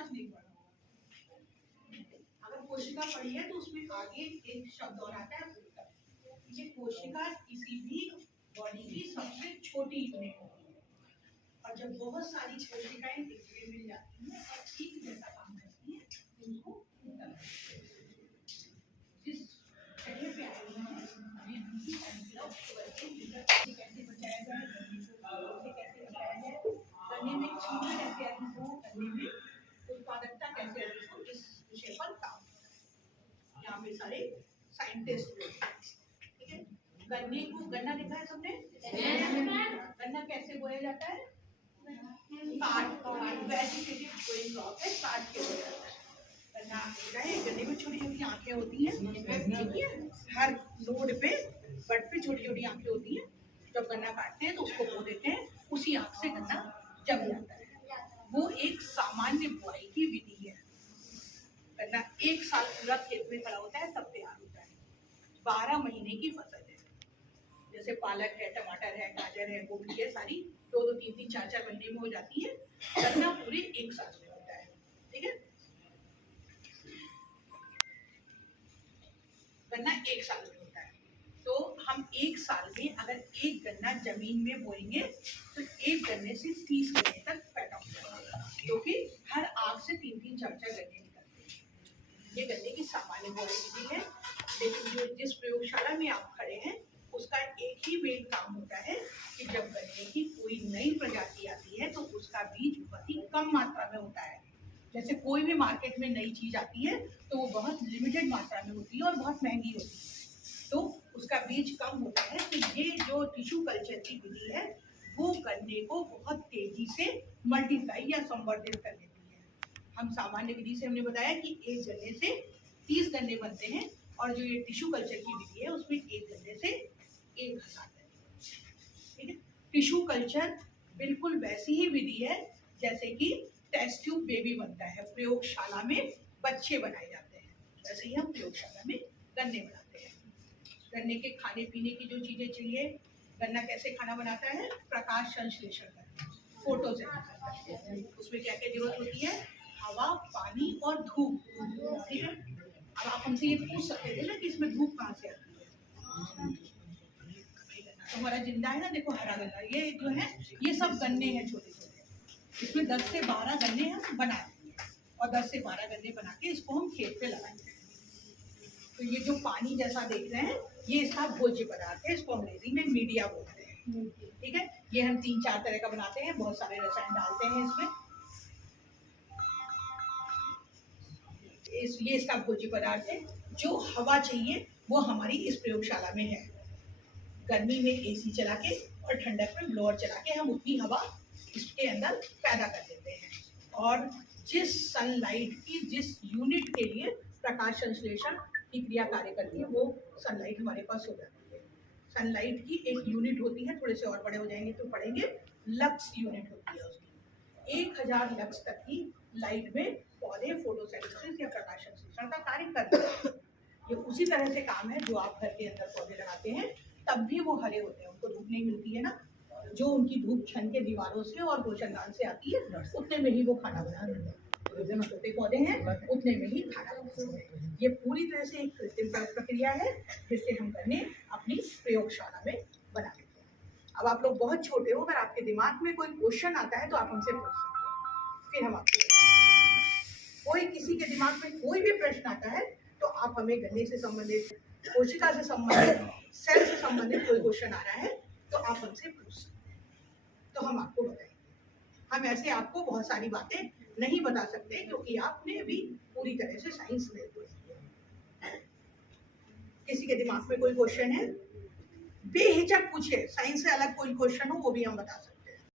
सच नहीं पढ़ा होगा। अगर कोशिका पढ़ी है तो उसमें आगे एक शब्द और आता है ऊतक। ये कोशिका किसी भी बॉडी की सबसे छोटी यूनिट होती है, और जब बहुत सारी कोशिकाएं एक जगह मिल जाती हैं और एक जैसा काम करती हैं उनको ऊतक। जिस जगह पे आए हुए हैं कैसे बचाया जाए, कैसे बचाया जाए, करने में चीजें कैसे अधिक हो, करने में उत्पादकता कैसे अधिक हो, इस विषय पर काम। यहाँ पे सारे साइंटिस्ट लोग, ठीक है। गन्ने को, गन्ना देखा है सबने? गन्ना कैसे बोया जाता है? वेजिटेटिव ग्रोइंग क्रॉप है, काट के बोया जाता है। गन्ना गन्ने में छोटी छोटी आंखें होती हैं, हर नोड पे बट पे छोटी छोटी आंखें होती हैं। जब गन्ना काटते हैं तो उसको बो देते हैं, उसी आंख से गन्ना जम जाता है। वो एक सामान्य बुआई की विधि है। गन्ना 1 साल पूरा खेत में खड़ा होता है तब तैयार होता है। 12 महीने की फसल है। जैसे पालक है, टमाटर है, गाजर है, गोभी है, सारी 2-2, 3-3, 4-4 महीने में हो जाती है। गन्ना पूरे 1 साल में होता है, ठीक है। गन्ना 1 साल में होता है। तो हम 1 साल में अगर एक गन्ना जमीन में बोएंगे तो एक गन्ने से 30 गन्ने तक पैदा होगा, क्योंकि हर आग से 3-3, 4-4 गन्ने निकलते हैं। ये गन्ने की सामान्य बुआई विधि है। लेकिन जो जिस प्रयोगशाला में आप खड़े हैं उसका एक ही मेन काम होता है कि जब गन्ने की कोई नई प्रजाति आती है तो उसका बीज बहुत ही कम मात्रा में होता है। जैसे कोई भी मार्केट में नई चीज आती है तो वो बहुत लिमिटेड मात्रा में होती है और बहुत महंगी होती है, तो उसका बीज कम होता है। तो ये जो टिश्यू कल्चर की विधि है वो गन्ने को बहुत तेजी से मल्टीप्लाई या संवर्धित कर देती है। हम सामान्य विधि से हमने बताया कि एक गन्ने से 30 गन्ने बनते हैं, और जो ये टिश्यू कल्चर की विधि है उसमें एक गन्ने से 1000 गन्ने, ठीक है। टिश्यू कल्चर बिल्कुल वैसी ही विधि है जैसे कि टेस्ट ट्यूब बेबी बनता है, प्रयोगशाला में बच्चे बनाए जाते हैं, वैसे ही हम प्रयोगशाला में गन्ने बनाते हैं। गन्ने के खाने पीने की जो चीजें चाहिए, गन्ना कैसे खाना बनाता है? प्रकाश संश्लेषण करके, फोटोसिंथेसिस। उसमें क्या क्या जरूरत होती है? हवा, पानी और धूप, ठीक है। अब आप हमसे ये पूछ सकते थे ना कि इसमें धूप कहाँ से आती है? तो हमारा जिंदा है ना, देखो हरा गन्ना, ये जो है ये सब गन्ने हैं छोटे छोटे। इसमें 10 से 12 गन्ने हम बनाएंगे और 10 से 12 गन्ने बना के इसको हम खेत पे लगाएंगे। तो ये जो पानी जैसा देख रहे हैं ये इसका भोज्य पदार्थ है, इसको अंग्रेजी में मीडिया बोलते हैं, ठीक है। ये हम 3-4 तरह का बनाते हैं, बहुत सारे रसायन डालते हैं इसमें। ये इसका भोज्य पदार्थ है। जो हवा चाहिए वो हमारी इस प्रयोगशाला में है। गर्मी में एसी चला के और ठंडक में ब्लोअर चला के हम उतनी हवा इसके अंदर पैदा कर देते हैं। और जिस सनलाइट की जिस यूनिट के लिए प्रकाश संश्लेषण की क्रिया कार्य करती है वो सनलाइट हमारे पास हो जाती है। सनलाइट की एक यूनिट होती है, थोड़े से और बड़े हो जाएंगे तो पढ़ेंगे, लक्स यूनिट होती है उसकी। 1000 लक्स तक की लाइट में पौधे फोटोसिंथेसिस या प्रकाश संश्लेषण का कार्य करते हैं। ये उसी तरह से काम है जो आप घर के अंदर पौधे लगाते हैं तब भी वो हरे होते हैं, उनको धूप नहीं मिलती है ना, जो उनकी धूप छन के दीवारों से और रोशनदान से आती है उतने में ही वो खाना बना देते हैं। छोटे पौधे हैं उतने में ही खाना बनाते हैं। ये पूरी तरह से एक कृत्रिम प्रक्रिया है जिससे हम गन्ने अपनी प्रयोगशाला में बना लेते हैं। अब आप लोग बहुत छोटे हो, अगर आपके दिमाग में कोई क्वेश्चन आता है तो आप हमसे पूछ सकते हैं, फिर हम आपको कोई किसी के दिमाग में कोई भी प्रश्न आता है तो आप हमें गन्ने से संबंधित, कोशिका से संबंधित, सेल से संबंधित कोई क्वेश्चन आ रहा है तो आप हमसे पूछ सकते हैं, तो हम आपको बताएंगे। हम ऐसे आपको बहुत सारी बातें नहीं बता सकते क्योंकि आपने अभी पूरी तरह से साइंस नहीं पढ़ी है। किसी के दिमाग में कोई क्वेश्चन है बेहिचक पूछे, साइंस से अलग कोई क्वेश्चन हो वो भी हम बता सकते हैं।